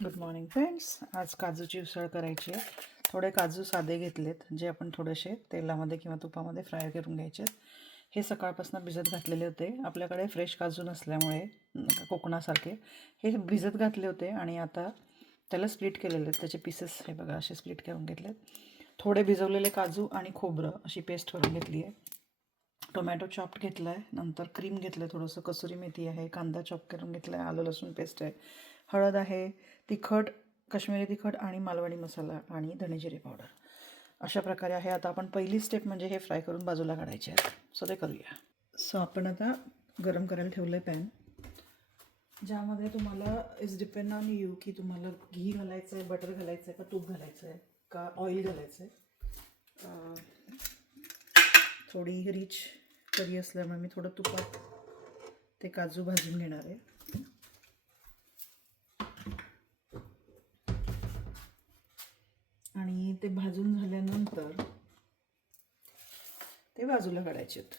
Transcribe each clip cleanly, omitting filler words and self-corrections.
Good morning friends. आज काजूची उसळ करायची आहे. थोडे काजू साधे घेतलेत, जे आपण थोडेसे तेलामध्ये किंवा तुपामध्ये फ्राय करून घ्यायचे. हे सकाळपासून भिजत घातलेले होते. आपल्याकडे फ्रेश काजू नसल्यामुळे कोकणासारखे हे भिजत घातले होते आणि आता त्याला स्प्लिट केलेले आहेत. त्याचे पीसेस हे बघा असे स्प्लिट करून घेतलेत. थोडे भिजवलेले काजू आणि खोबरं अशी पेस्ट करून घेतली आहे. टोमॅटो चॉप घेतला आहे, नंतर क्रीम घेतलं आहे, थोडंसं कसुरी मेथी आहे, कांदा चॉप करून घेतला आहे, आलं लसूण पेस्ट आहे, हळद आहे, तिखट, काश्मीरी तिखट आणि मालवणी मसाला आणि धणेजिरे पावडर अशा प्रकारे आहे. आता आपण पहिली स्टेप म्हणजे हे फ्राय करून बाजूला काढायचे आहे. सो ते करूया. सो आपण आता गरम करायला ठेवलं आहे पॅन, ज्यामध्ये तुम्हाला इज डिपेंड ऑन यू की तुम्हाला घी घालायचं आहे, बटर घालायचं आहे, का तूप घालायचं आहे, का ऑइल घालायचं आहे. थोडी रिच करी असल्यामुळे मी थोडं तुपात ते काजू भाजून घेणार आहे. आणि ते भाजून झाल्यानंतर ते बाजूला काढायचे आहेत.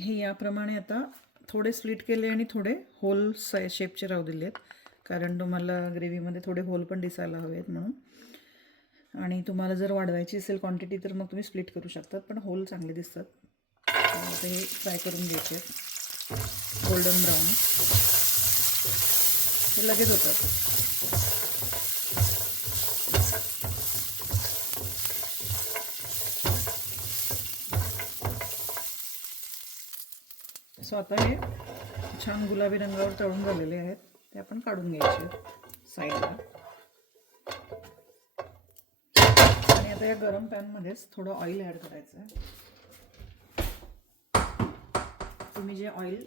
हे याप्रमाणे आता थोडे स्प्लिट केले आणि थोडे होल शेपचे राहू दिले आहेत, कारण तुम्हाला ग्रेव्हीमध्ये थोडे होल पण दिसायला हवेत म्हणून. आणि तुम्हाला जर वाढवायची असेल क्वांटिटी तर मग तुम्ही स्प्लिट करू शकतात, पण होल चांगले दिसतात. आता हे फ्राय करून घ्यायचे आहेत गोल्डन ब्राऊन. हे लगेच होतात. सो आता हे छान गुलाबी रंगावर तळून झालेले आहेत, ते आपण काढून घ्यायचे साईडला. आणि आता या गरम पॅनमध्येच थोडं ऑइल ॲड करायचं आहे. तुम्ही जे ऑइल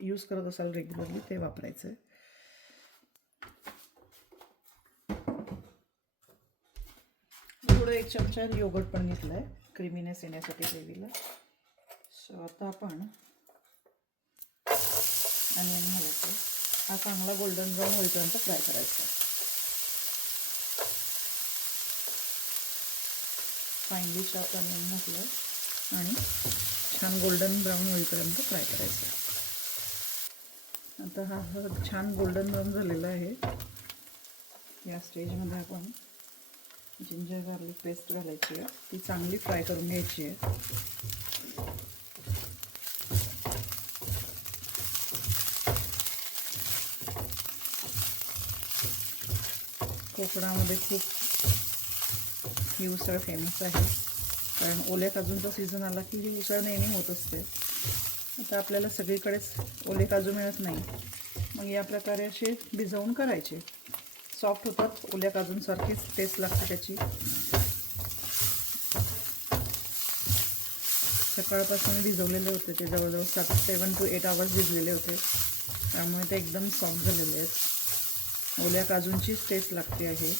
यूज करत असाल रेग्युलरली ते वापरायचं आहे. थोडं 1 चमचा योगर्ट पण घेतलं आहे क्रीमीनेस येण्यासाठी ग्रेव्हीला. सो आता आपण अनियन घालायचं. हा चांगला गोल्डन ब्राऊन होईपर्यंत फ्राय करायचा. फाईनली चॉप अनियन घातलं आणि छान गोल्डन ब्राऊन होईपर्यंत फ्राय करायचं. आता हा छान गोल्डन ब्राऊन झालेला आहे. या स्टेजमध्ये आपण जिंजर गार्लिक पेस्ट घालायची आहे, ती चांगली फ्राय करून घ्यायची आहे. कोकणामध्ये खूप ही उसळ फेमस आहे, कारण ओल्या काजूंचा सीझन आला की ही उसळ नेहमी होत असते. आता आपल्याला सगळीकडेच ओले काजू मिळत नाही, मग या प्रकारे असे भिजवून करायचे. सॉफ्ट होतात, ओल्या काजूंसारखीच टेस्ट लागते त्याची. सकाळपासून भिजवलेले होते ते, जवळजवळ 7 to 8 आवर्स भिजलेले होते, त्यामुळे ते एकदम सॉफ्ट झालेले आहेत. ओल्या काजूंचीच टेस्ट लागते आहे.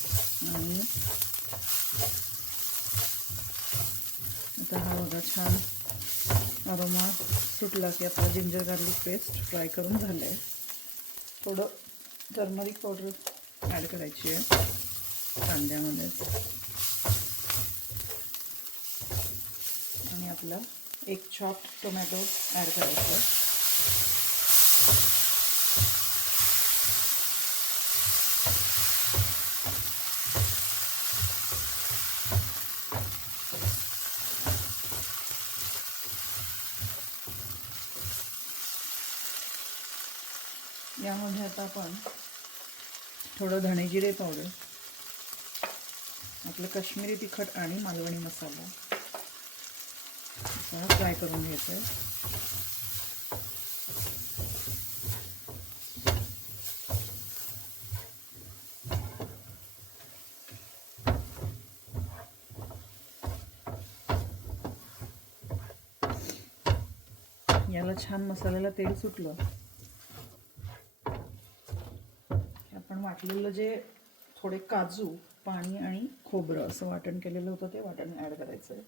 आणि आता हा बघा छान अरोमा सुटला की आपला जिंजर गार्लिक पेस्ट फ्राय करून झालं आहे. थोडं टर्मरिक पावडर ॲड करायची आहे कांद्यामध्ये. आणि आपला 1 चॉप टोमॅटो ॲड करायचा. यामध्ये आता आपण थोडं धणेजिरे पावडर, आपलं काश्मीरी तिखट आणि मालवणी मसाला फ्राय करून घ्यायचं आहे. याला छान मसाल्याला तेल सुटलं, आपण वाटलेलं जे थोडे काजू, पाणी आणि खोबरं असं वाटण केलेलं होतं ते वाटण ॲड करायचं आहे.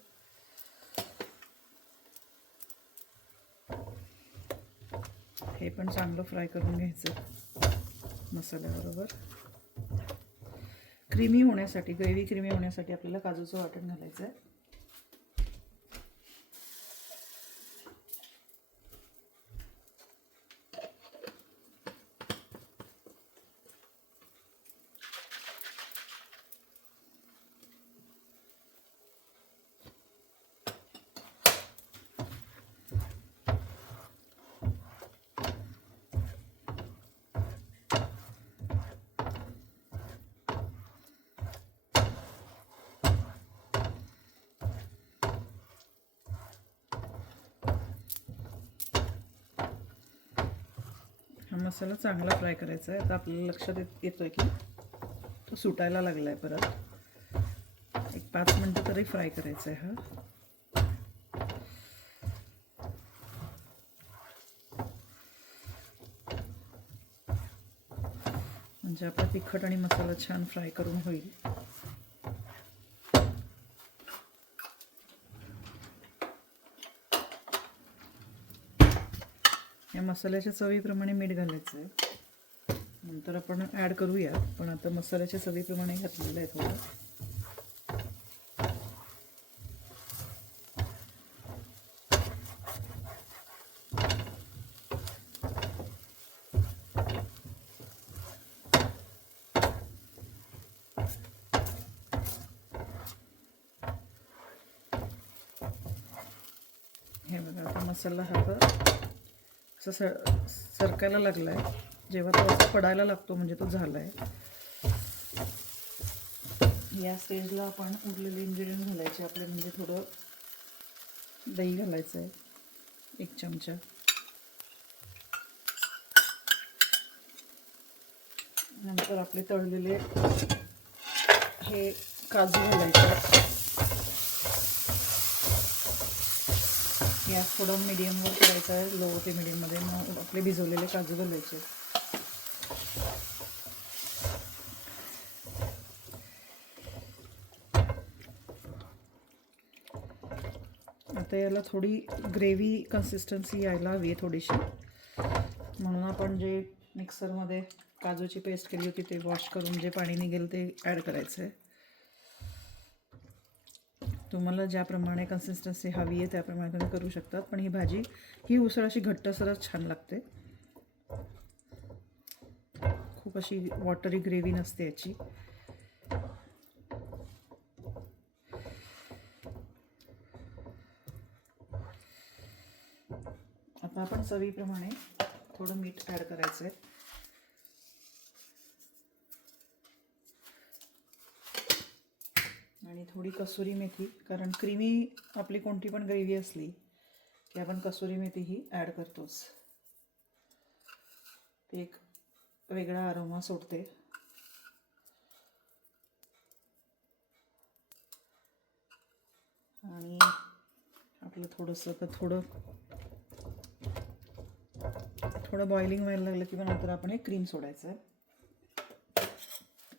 हे पण चांगलं फ्राय करून घ्यायचं मसाल्याबरोबर. क्रीमी होण्यासाठी, ग्रेव्ही क्रीमी होण्यासाठी आपल्याला काजूचं वाटण घालायचं आहे. हा मसाला चांगला फ्राय करायचा आहे. आता आपल्याला लक्षात येतोय की तो सुटायला लागला आहे. परत एक 5 मिनटं तरी फ्राय करायचा आहे हा. म्हणजे आपला तिखट आणि मसाला छान फ्राय करून होईल. या मसाल्याच्या चवीप्रमाणे मीठ घालायचं आहे. नंतर आपण ॲड करूया, पण आता मसाल्याच्या चवीप्रमाणे घातलेलं आहे थोडं. हे बघा आता मसाला हा असं सरकायला लागला आहे. जेव्हा तो असं पडायला लागतो म्हणजे तो झाला आहे. या स्टेजला आपण उरलेले इन्ग्रेडियंट घालायचे आपले. म्हणजे थोडं दही घालायचं आहे 1 चमचा. नंतर आपले तळलेले हे काजू घालायचे. गॅस थोडं मीडियमवर करायचा आहे, लो ते मीडियममध्ये. मग आपले भिजवलेले काजू घालायचे. आता याला थोडी ग्रेव्ही कन्सिस्टन्सी यायला हवी आहे थोडीशी. म्हणून आपण जे मिक्सरमध्ये काजूची पेस्ट केली होती ते वॉश करून जे पाणी निघेल ते ॲड करायचं आहे. तुम्हाला ज्याप्रमाणे कन्सिस्टन्सी हवी आहे त्याप्रमाणे तुम्ही करू शकतात. पण ही भाजी ही उसळ अशी घट्टसरच छान लागते. खूप अशी वॉटरी ग्रेव्ही नसते याची. आता आपण चवीप्रमाणे थोडं मीठ ॲड करायचं आहे. आणि थोडी कसुरी मेथी, कारण क्रीमी आपली कोणती पण ग्रेव्ही असली की आपण कसुरी मेथी ही ॲड करतोच. ते एक वेगळा अरोमा सोडते. आणि आपलं थोडं बॉइलिंग व्हायला लागलं की नंतर आपण हे क्रीम सोडायचं आहे.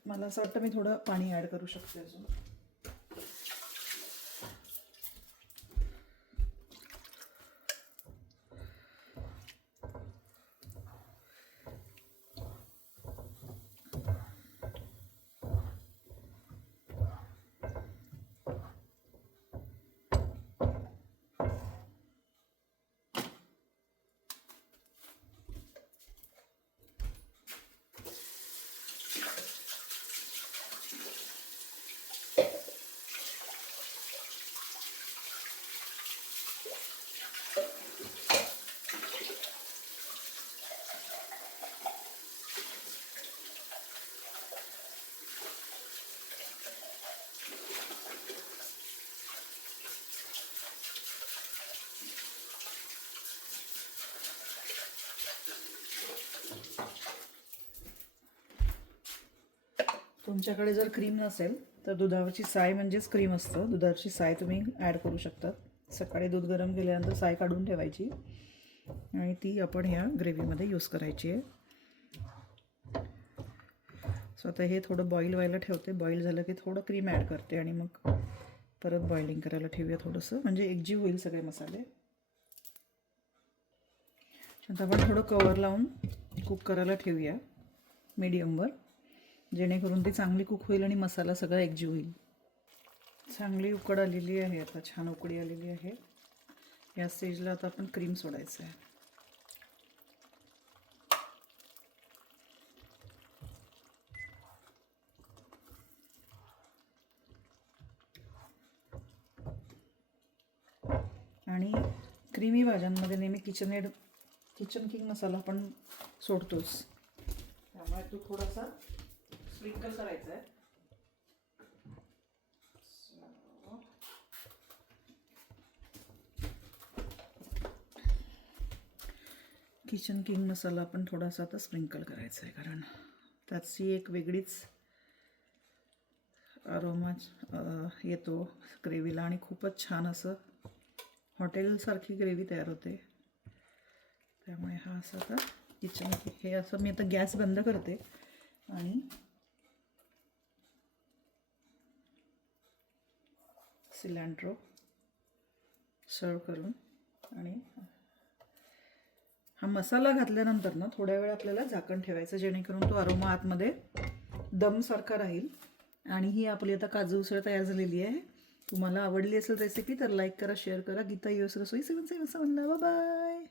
मला असं वाटतं मी थोडं पाणी ॲड करू शकते अजून. तुमच्याकडे जर क्रीम नसेल तर दुधावरची साय म्हणजेच क्रीम असतं. दुधावरची साय तुम्ही ॲड करू शकतात. सकाळी दूध गरम केल्यानंतर साय काढून ठेवायची आणि ती आपण ह्या ग्रेव्हीमध्ये यूज करायची आहे. सो आता हे थोडं बॉईल व्हायला ठेवते. बॉईल झालं की थोडं क्रीम ॲड करते आणि मग परत बॉइलिंग करायला ठेवूया थोडंसं, म्हणजे एकजीव होईल सगळे मसाले. आता आपण थोडं कवर लावून कुक करायला ठेवूया मीडियमवर, जेणेकरून ती चांगली कुक होईल आणि मसाला सगळा एकजीव होईल. चांगली उकड आलेली आहे. आता छान उकडी आलेली आहे. या स्टेजला आता आपण क्रीम सोडायचं आहे. आणि क्रीमी भाज्यांमध्ये नेहमी किचन किंग मसाला आपण सोडतोच, त्यामुळे तो थोडासा स्प्रिंकल करायचा आहे. किचन किंग मसाला आपण थोडासा आता स्प्रिंकल करायचा आहे, कारण त्याची एक वेगळीच अरोमा येतो ग्रेव्हीला आणि खूपच छान असं हॉटेलसारखी ग्रेव्ही तयार होते. त्यामुळे हा असं आता किचन हे असं मी आता गॅस बंद करते आणि सिलेंड्रो सर्व करून आणि हा मसाला घातल्यानंतर ना थोड्या वेळ आपल्याला झाकण ठेवायचं, जेणेकरून तो अरोमा आतमध्ये दमसारखा राहील. आणि ही आपली आता काजू उसळ तयार झालेली आहे. तुम्हाला आवडली असेल रेसिपी तर लाईक करा, शेअर करा. गीता US रसोई 777 बाय.